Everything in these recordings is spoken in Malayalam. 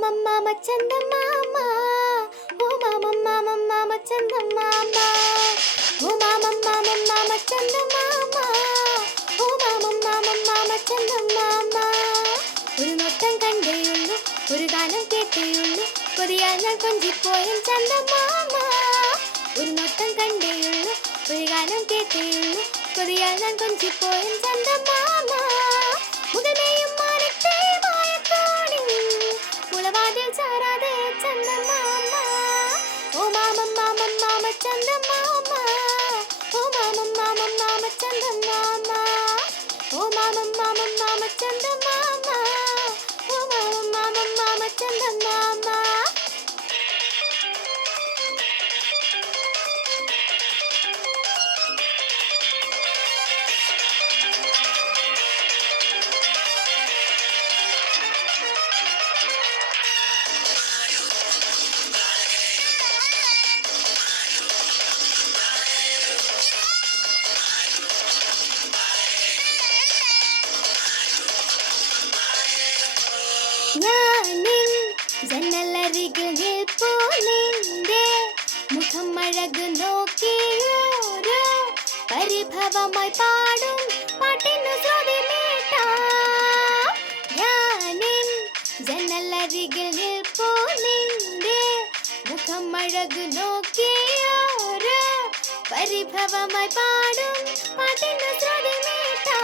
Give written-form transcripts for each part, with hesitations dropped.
mama chanda mama. Oh mama mama chanda mama. Oh mama mama chanda mama. Oh mama mama chanda mama. ഒരു നോട്ടം കണ്ടേയുള്ളൂ ഒരു ഗാനം കേട്ടേയുള്ളൂ കൊതിയാൽ ഞാൻ കൊഞ്ചിപ്പോയും ചന്ദമാമ. ഒരു നോട്ടം കണ്ടേയുള്ളൂ ഒരു ഗാനം കേട്ടേയുള്ളൂ കൊതിയാൽ ഞാൻ കൊഞ്ചിപ്പോയും ചന്ദമാമ. മുതലയും മാനത്തെ മായത്തോടി മുളവാതിൽ ചാരാതെ ചന്ദമാമ. ഓ മാമ ചന്ദമാമ. ഓ മാമ ചന്ദമാമ. ഓ മാമ ചന്ദമാമ. ഓ മാമ ചന്ദമാമ. ഞാനിൻ ജനലരികിൽ നിൽപ്പൂ നിന്റെ മുഖം അഴകു നോക്കിയോരോ പരിഭവമായി പാടും പാട്ടിനു ശ്രുതി നീട്ടാം. ഞാനിൻ ജനലരികിൽ നിൽപ്പൂ നിന്റെ മുഖം അഴകു നോക്കിയോരോ പരിഭവമായി പാടും പാട്ടിനു ശ്രുതി നീട്ടാം.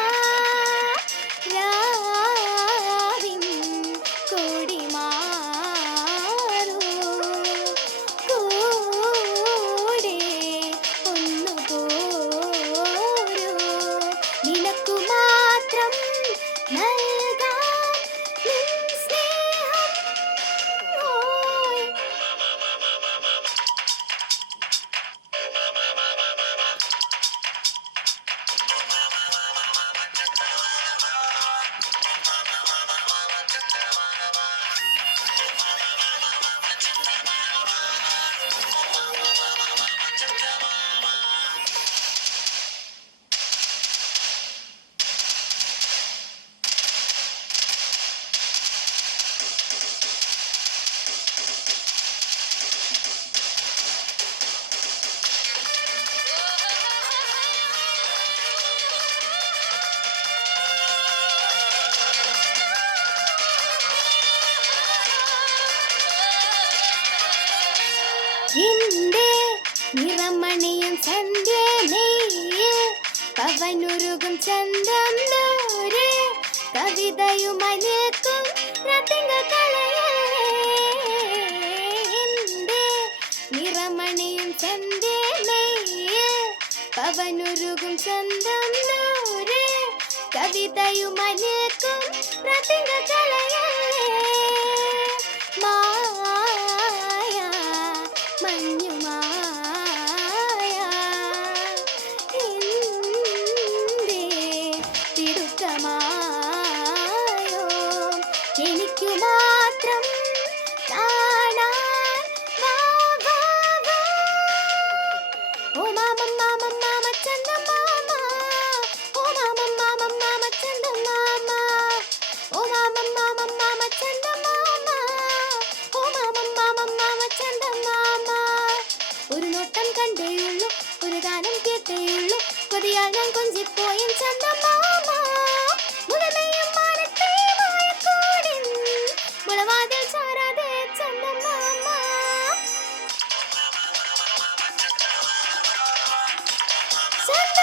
എന്റെ നിറമണിയും സന്ധ്യ നെയ്യ് പവനുരുകും ചന്തം നൂര് കവിതയുമായി നിൽക്കും രതിങ്ങൾ കളയല്ലേ. എന്റെ നിറമണിയും സന്ധ്യ നെയ്യ് പവനുരുകും ചന്തം നൂര് കവിതയുമായി നിൽക്കും രതിങ്ങൾ കളയല്ലേ. എനിക്കു മാത്രം കാണാൻ വാ വാ വാ. ഓ മാമ ചന്ദമാമ. ഓ മാമ ചന്ദമാമ. ഓ മാമ ചന്ദമാമ. ഓ മാമ ചന്ദമാമ. ഒരു നോട്ടം കണ്ടേയുള്ളൂ ഒരു ഗാനം കേട്ടേയുള്ളൂ കൊതിയാൽ ഞാൻ കൊഞ്ചിപ്പോയും ചന്ദമാമ. മുതലയും മാനത്തെ മായക്കോടി മുളവാതിൽ ചാരാതെ ചന്ദമാമ. ചന്ദമാമ.